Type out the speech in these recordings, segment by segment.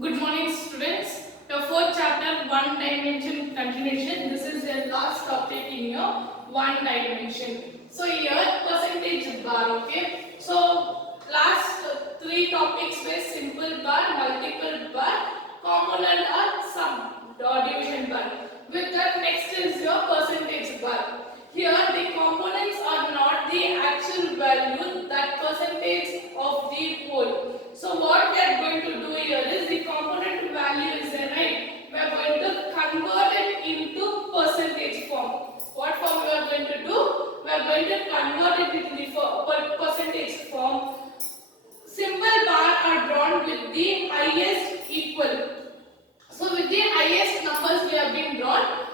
Good morning, students. Your fourth chapter, one dimension continuation. This is the last topic in your one dimension. So here percentage bar. Okay. So last three topics were simple bar, multiple bar, component or sum or division bar. With that, next is your percentage bar. Here the components are not the actual value, that percentage of the whole. So what we are going to do here is the component value is there, right? We are going to convert it into percentage form. What form we are going to do? We are going to convert it into the percentage form. Simple bar are drawn with the highest equal. So with the highest numbers we have been drawn.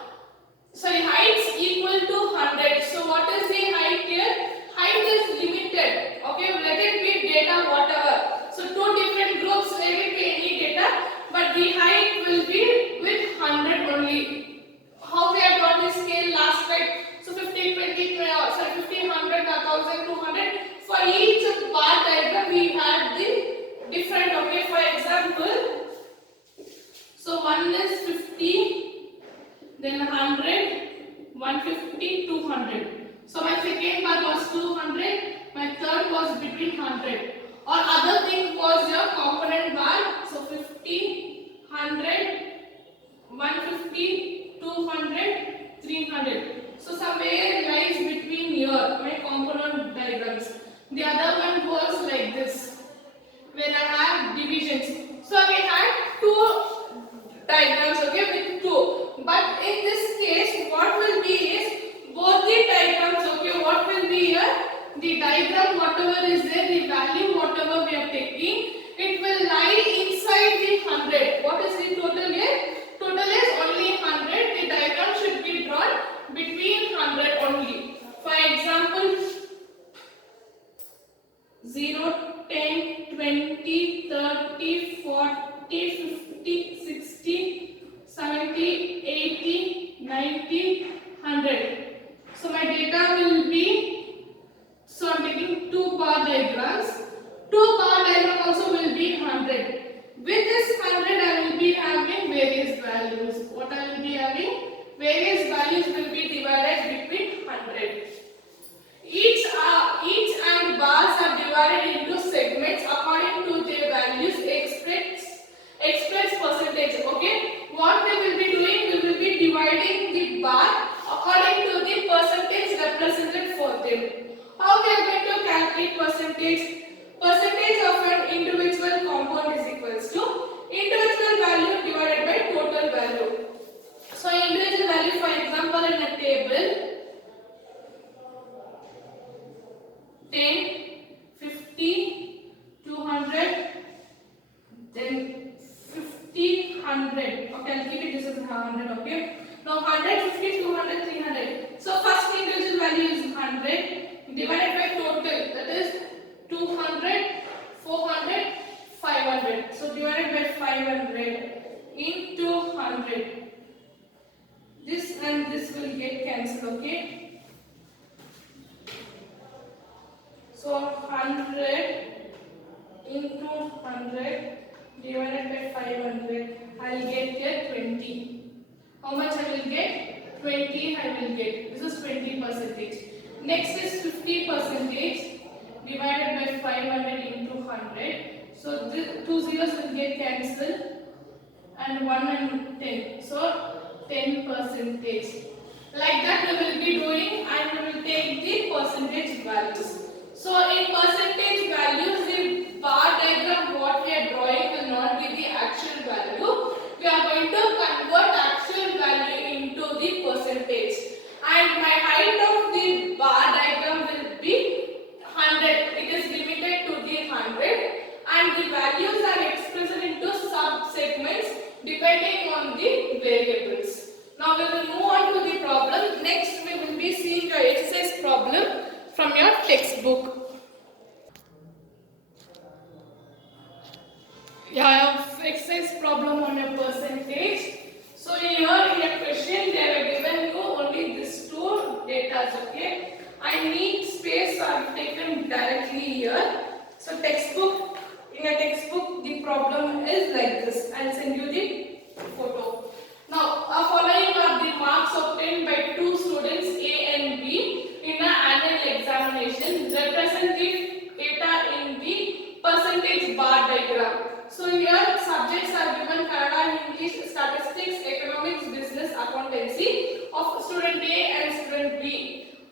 Sorry, heights equal to 100. So what is the height here? Height is limited. Okay, let it be data whatever. So two different groups, let it be any data, but the height will be with 100 only. How we have got this scale last slide? So 50, 20, sorry 50, 100, 1000, 200. For each bar diagram we had the different. Okay, for example, so one is 50. Then 100, 150, 200. So my second bar was 200, my third was between 100. Or other thing was your component bar. So 50, 100, 150, 200, 300. So somewhere lies between here, my component diagrams. The other one was like this, where I have divisions. So we had two diagrams, okay, with two. But in this case, what will be is both the diagrams, okay, what will be here? The diagram, whatever is there, the value, whatever we are taking, it will lie inside the 100. What is the total here? Total is only 100. The diagram should be drawn between 100 only. For example, 0, 10, 20, 30, 40, 50, 60, 70, 80, 90, 100. So my data will be, so I am taking two bar diagrams. Two bar diagram also will be 100. With this 100 I will be having various values. What I will be having? Various values will be divided between 100. Each and bars are divided into segments according to their values express percentage. Okay, what we will be doing, we will be dividing the bar according to the percentage represented for them. How we are going to calculate percentage? Percentage of an individual compound is equals to individual value divided by total value. So individual value, for example, in a table, 10, 50, 200, then 50, 100. Okay, I'll keep it this as 100. Okay. Now 100, 50, 200, 300. So first individual value is 100 divided by total, that is 200, 400, 500. So divided by 500 into 100. This and this will get cancelled. Okay. So 100 into 100 divided by 500, I will get here 20. How much I will get? 20 I will get. This is 20%. Next is 50% divided by 500 into 100. So this two zeros will get cancelled and 1 and 10. So 10%. Like that we will be doing, and we will take the percentage values. So in percentage values, the bar diagram what we are drawing will not be the actual value. We are going to convert actual value into the percentage. And my height of the bar diagram will be 100. It is limited to the 100. And the values are expressed into sub-segments depending on the variables. Now we will move on to the problem. Next we will be seeing your exercise problem from your textbook. You have exercise problem on a percentage. So here in a question they have given you only these two data. Okay, I need space, I have taken directly here. So textbook, in a textbook the problem is like this, and percentage bar diagram. So here subjects are given Kannada, English, statistics, economics, business, accountancy of student A and student B.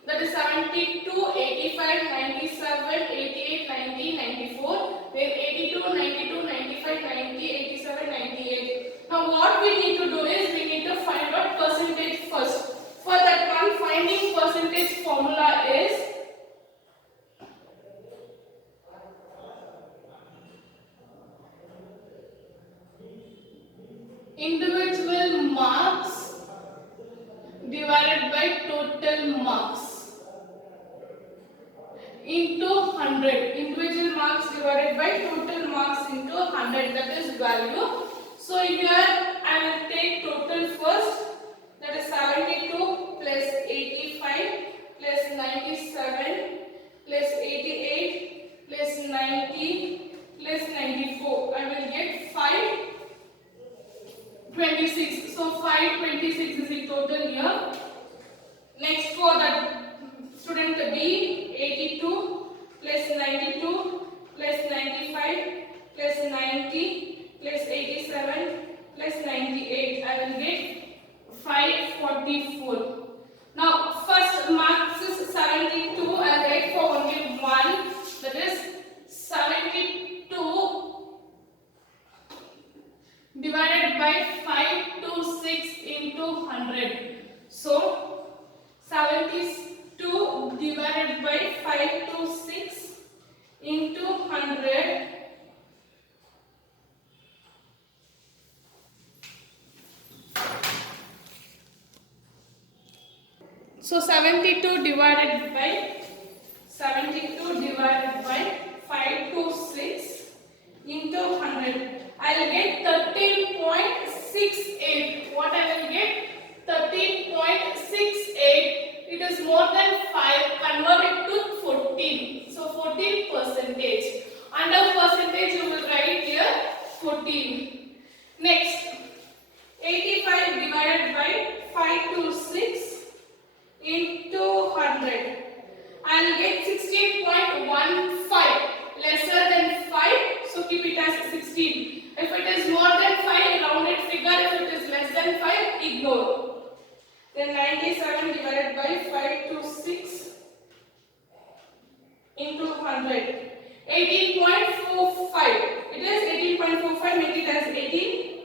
That is 72, 85, 97, 88, 90, 94. Then 82, 92, 95, 90, 87, 98. Now what we need to do is we need to find out percentage first. For that one, finding percentage formula is individual marks divided by total marks into 100. Individual marks divided by total marks into 100, that is value. So here I will take total first, that is 72 plus 85 plus 97 plus 88 plus 90 plus 94. I will get 526. So 526 is the total here. Next for that student B, 82 plus 92 plus 95 plus 90 plus 87 plus 98. I will get 544. Now first marks is 72. I will write for only one, that is 72 divided by 526 into 100. So 72 divided by 526 into 100. So 72 divided by 526 into 100. I will get 13.68. What I will get? 13.68. It is more than 5. Convert it to 14. So 14 percentage. Under percentage you will write here 14. Next, 85 divided by 526 into 100. I will get 16.15. Lesser than 5, so keep it as 16. If it is more than 5, rounded figure. If it is less than 5, ignore. Then 97 divided by 526 into 100. 18.45. It is 18.45. Make it as 18.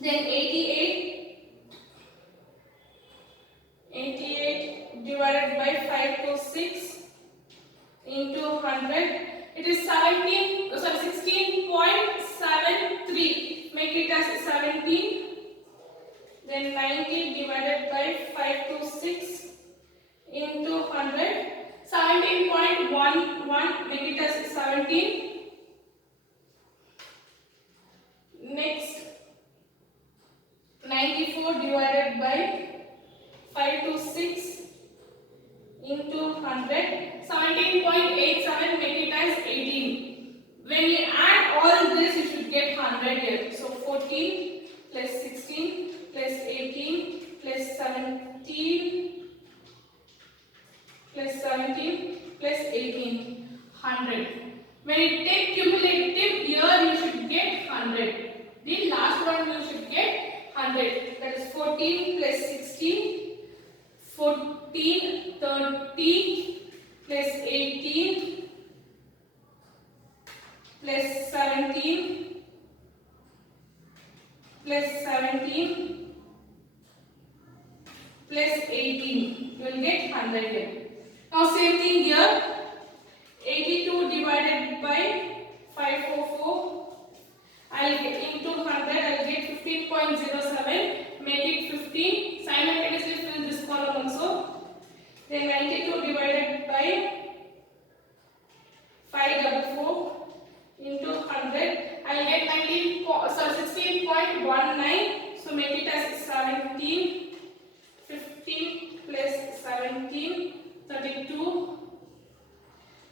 Then 88 divided by 526 into 100. It is 16.73. Make it as 17. Then 90 divided by 526 into 100. 17.11. Make it as 17. Next, 94 divided by 526 into 100. 17.87. Make it as 18. When you add all this, you should get 100 here. So 14 plus 16 plus 18 plus 17 plus 17 plus 18. 100. When you take cumulative, here you should get 100. The last one you should get 100. That is 14 plus 16. 14, 30 plus 18 plus 17 plus 17 plus 18. You will get 100 here. Now same thing here. 82 divided by 544. I will get into 100. I will get 15.07. Make it 15. Simultaneously fill this column also. Then 92 divided by 544 into 100. I will get 16.19. So make it as 17. 15 plus 17. 32.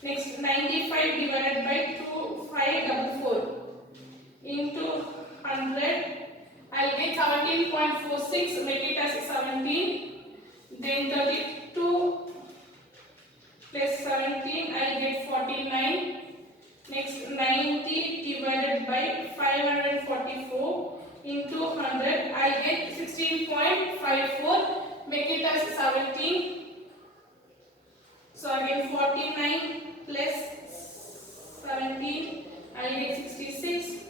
Next 95 divided by 544 into 100. I will get 17.46. Make it as 17. Then 32 plus 17. I will get 49. Next 100, I'll get 16.54. Make it as 17. So again 49 plus 17, I'll get 66.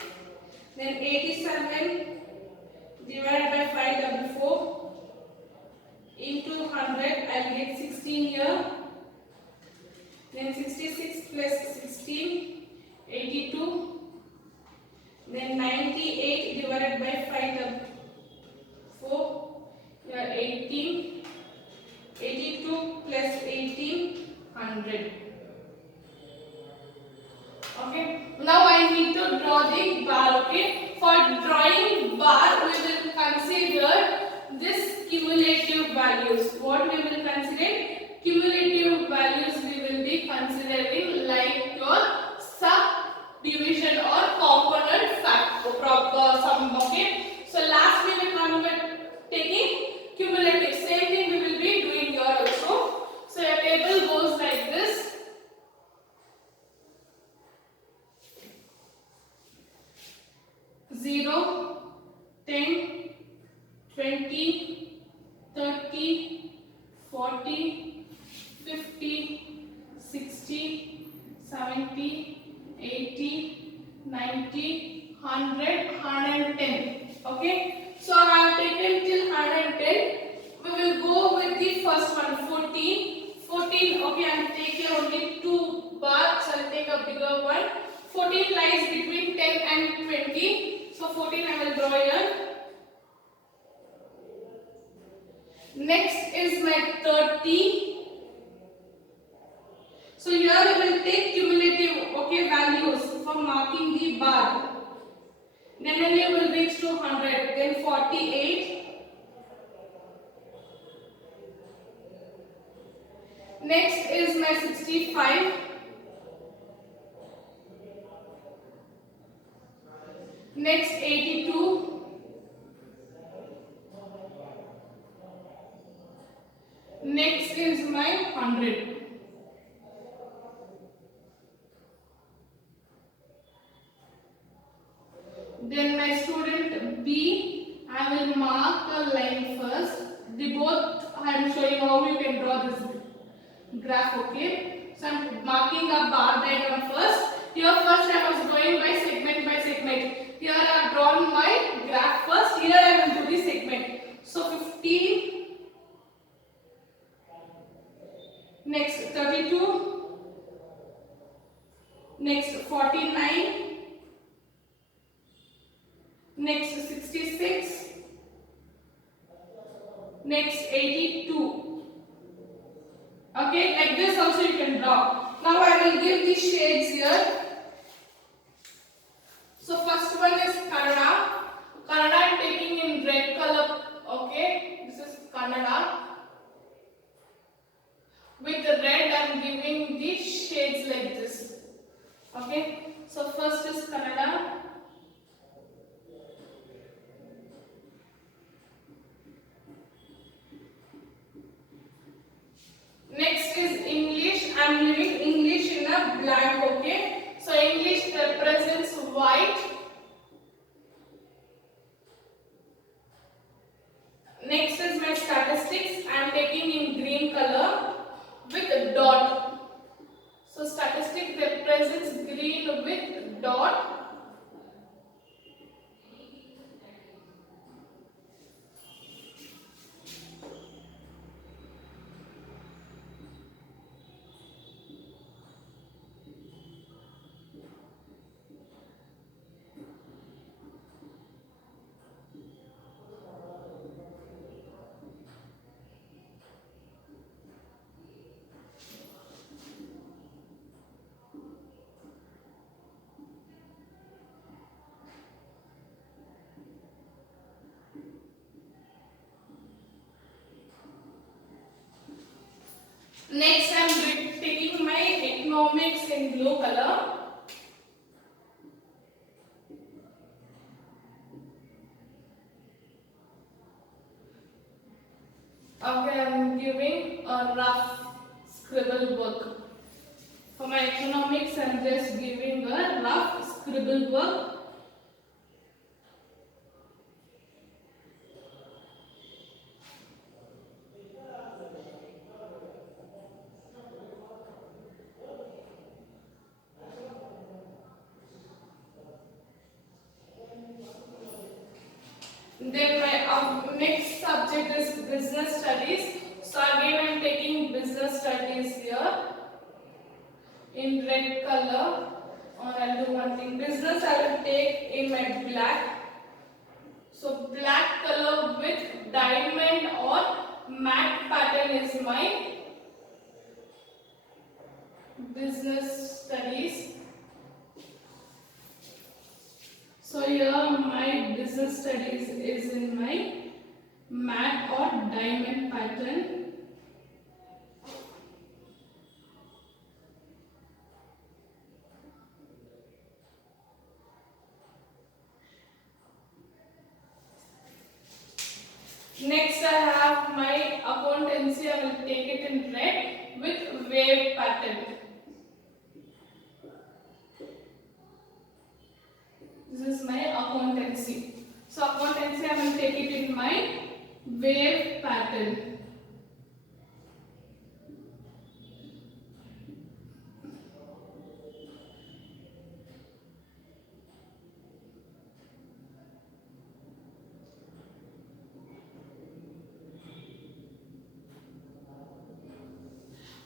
Then 87 divided by 544 into 100, I'll get 16 here. Then 66 plus 16, 82. Then 98 divided by 544, here 18. 82 plus 18, 100. Okay. Now I need to draw the bar. Okay. For drawing bar, we will consider this cumulative values. What we will consider? Cumulative values we will be considering like your subdivision or component factor sum. Okay. So last we will convert taking cumulative. Same thing we will be doing here also. So your table goes like this. 0, 10, 20, 30, 40, 50, 60, 70, 80, 90, 100, 110. Okay. So I have taken till 110. We will go with the first one, 14. 14, okay, I am taking only 2 bars, so I will take a bigger one. 14 lies between 10 and 20. So 14 I will draw here. Next is my 30. So here we will take cumulative, okay, values for marking the bar. Then only we will reach to 100. Then 48. Next is my 65. Next 82. Next is my 100. Then my student B, I will mark a line first. The both I am showing how you can draw this graph. Okay. So I am marking a bar diagram first. Here first I was going by segment. Here I have drawn my graph first. Here I will do the segment. So 15. Next 32. Next 49. Next 66. Next 82. Okay, like this also you can draw. Now I will give the shades here. So first one is Kannada. Kannada I am taking in red color. Okay, this is Kannada. With the red I am giving the shades like this. Okay, so first is Kannada. Next is English. I am leaving English in a blank. Okay, so English represents white. Next is my statistics. I am taking in green color with a dot. So statistics represents green with dot. Next I am taking my economics in blue color. Okay, I am giving a rough scribble work. For my economics I am just giving a rough scribble work. Then my next subject is business studies. So again I am taking business studies here in red color, or I'll do one thing. Business I will take in my black. So black color with diamond or matte pattern is my business studies. So here my business studies is in my matte or diamond pattern. Next I have my accountancy. I will take it in red with wave pattern. This is my accountancy. So accountancy I will take it in my wave pattern.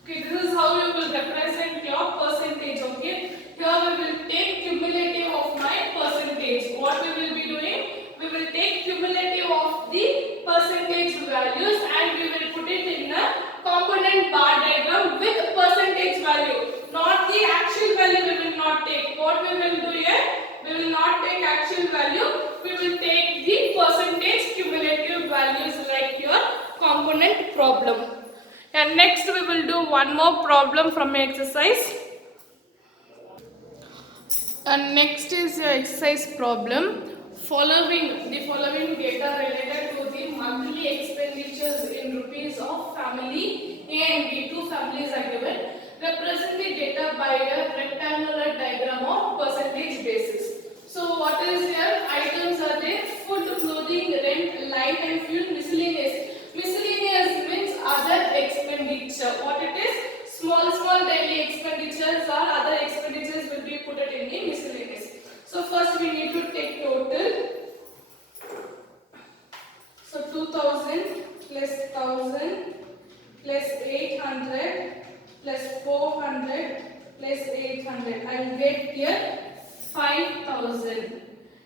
Okay, this is how you will represent your percentage. Okay, here we will take cumulative of my percentage. What we will be doing? We will take cumulative of the percentage values and we will put it in a component bar diagram with percentage value. Not the actual value we will not take. What we will do here? We will not take actual value. We will take the percentage cumulative values like your component problem. And next we will do one more problem from your exercise. And next is your exercise problem. The following data related to the monthly expenditures in rupees of family A and B. Two families are given. Represent the data by a rectangular diagram of percentage basis. So what is here? Items are there: food, clothing, rent, light and fuel, miscellaneous. Miscellaneous means other expenditure. What it is? Small daily expenditures or other expenditures will be put in the miscellaneous. So first we need to take total. So 2000 plus 1000 plus 800 plus 400 plus 800. I will get here 5000.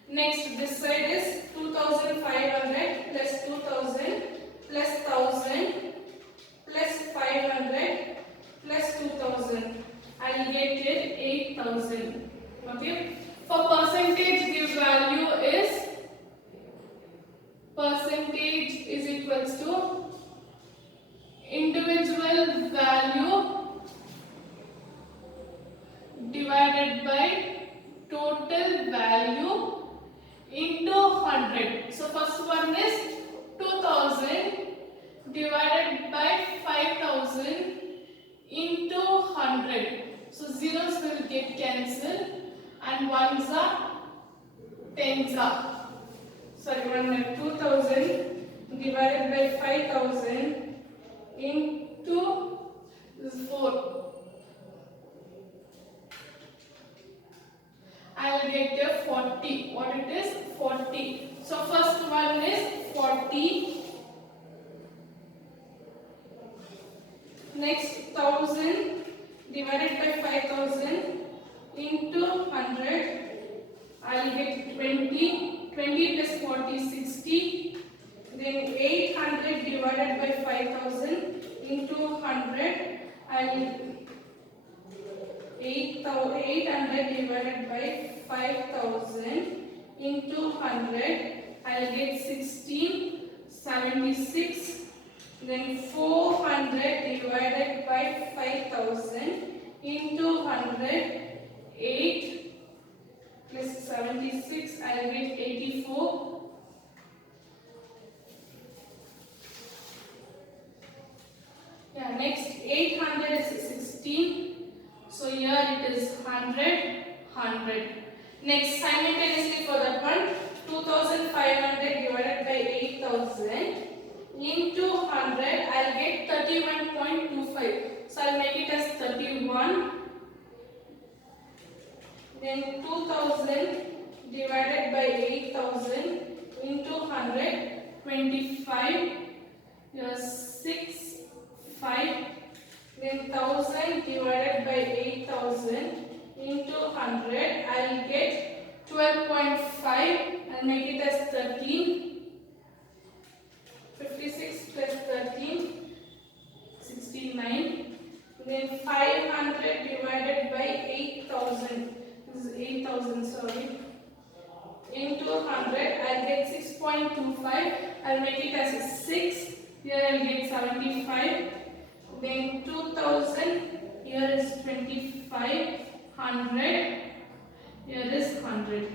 Next this side is 2500 plus 2000 plus 1000 plus 500 plus 2000. I will get here 8000. Okay. For percentage, the value is percentage is equals to individual value divided by total value into 100. So first one is 2000 divided by 5000 into 100. So zeros will get cancelled and ones are tens are. Sorry, 2000 divided by 5000 into 4. I will get here 40. What it is? 40. So first one is 40. Next 1000 divided by 5000 into 100. I will get 20. 20 plus 40 60. Then 800 divided by 5000 into 100. I will 800 divided by 5000 into 100. I will get 1676. Then 400 divided by 5000 into 100. 8 plus 76. I will get 84. Yeah, next 800 is 16. So here it is 100, 100. Next simultaneously for that one, 2500 divided by 8000 into 100, I will get 31.25. So I will make it as 31. Then 2000 divided by 8000 into 100, 25, 6, 5, then 1000 divided by 8000 into 100, I'll get 12.5 and make it as 13. 56 plus 13, 69. Then 500 divided by 8000. This is 8000, sorry. Into 100, I'll get 6.25. I'll make it as 6. Here I'll get 75. Then 2000. Here is 25. 100. Here is 100.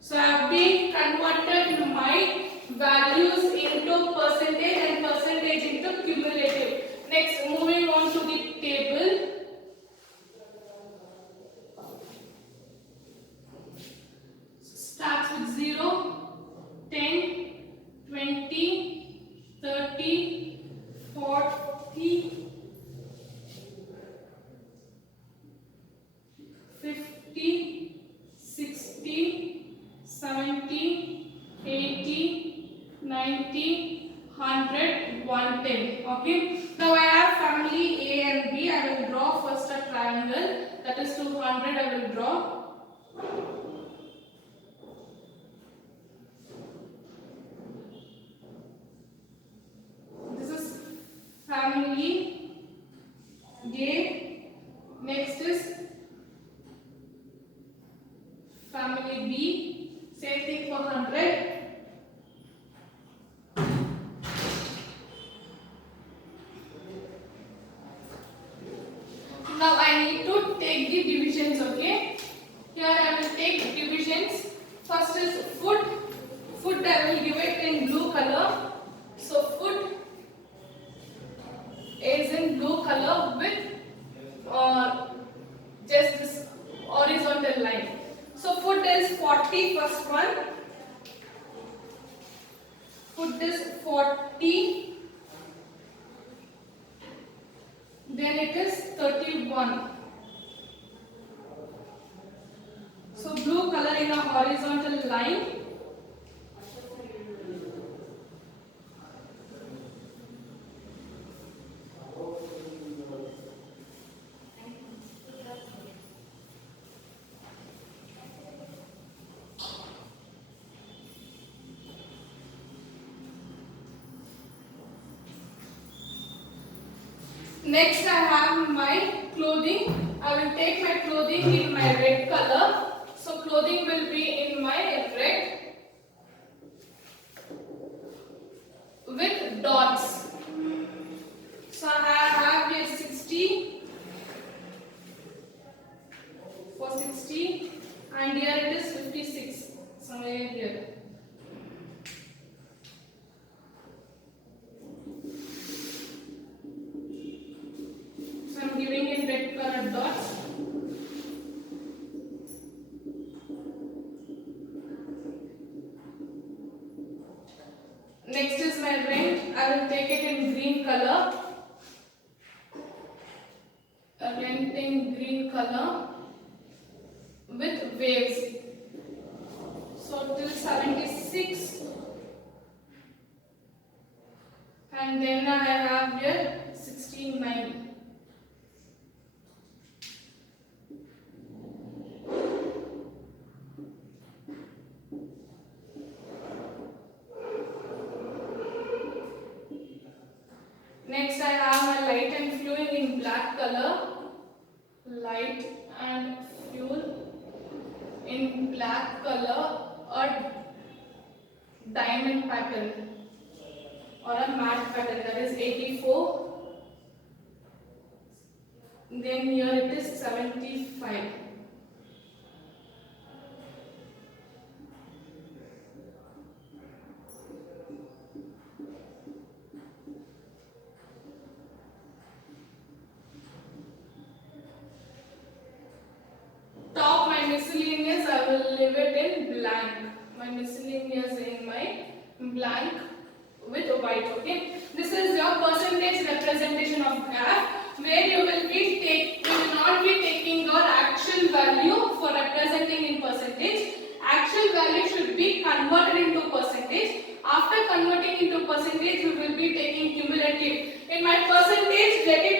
So I have been converted my values into percentage and percentage into cumulative. Next, moving on to the table. Starts with 0, 10, 20, 30, 40, 50, 60, 70, 80, 90, 100, 110. Okay. Now I have family A and B. I will draw first a triangle. That is 200. I will draw. This is family A. Next is family B. Same thing for 100. Now I need to take the divisions, okay? Here I will take divisions. First is food. Food I will give it in blue color. So food is in blue color with just this horizontal line. So food is 40, first one. Food is 40. Then it is 31. So blue color in a horizontal line. Next I have my clothing. I will take my clothing in my red color. So clothing will be in my red with dots. So I have here 60 for 60 and here it is 56 somewhere here. Giving in red colored dots. Next is my rent. I will take it in green color. A rent in green color with waves. So till 76. And then I have here 69. Next I have my light and fuel in black color. Light and fuel in black color, a diamond pattern or a matte pattern, that is 84. Then here it is 75. Top my miscellaneous, I will leave it in blank. My miscellaneous in my blank with white. Okay. This is your percentage representation of graph, where you will not be taking your actual value for representing in percentage. Actual value should be converted into percentage. converting into percentage, we will be taking cumulative. In my percentage, let it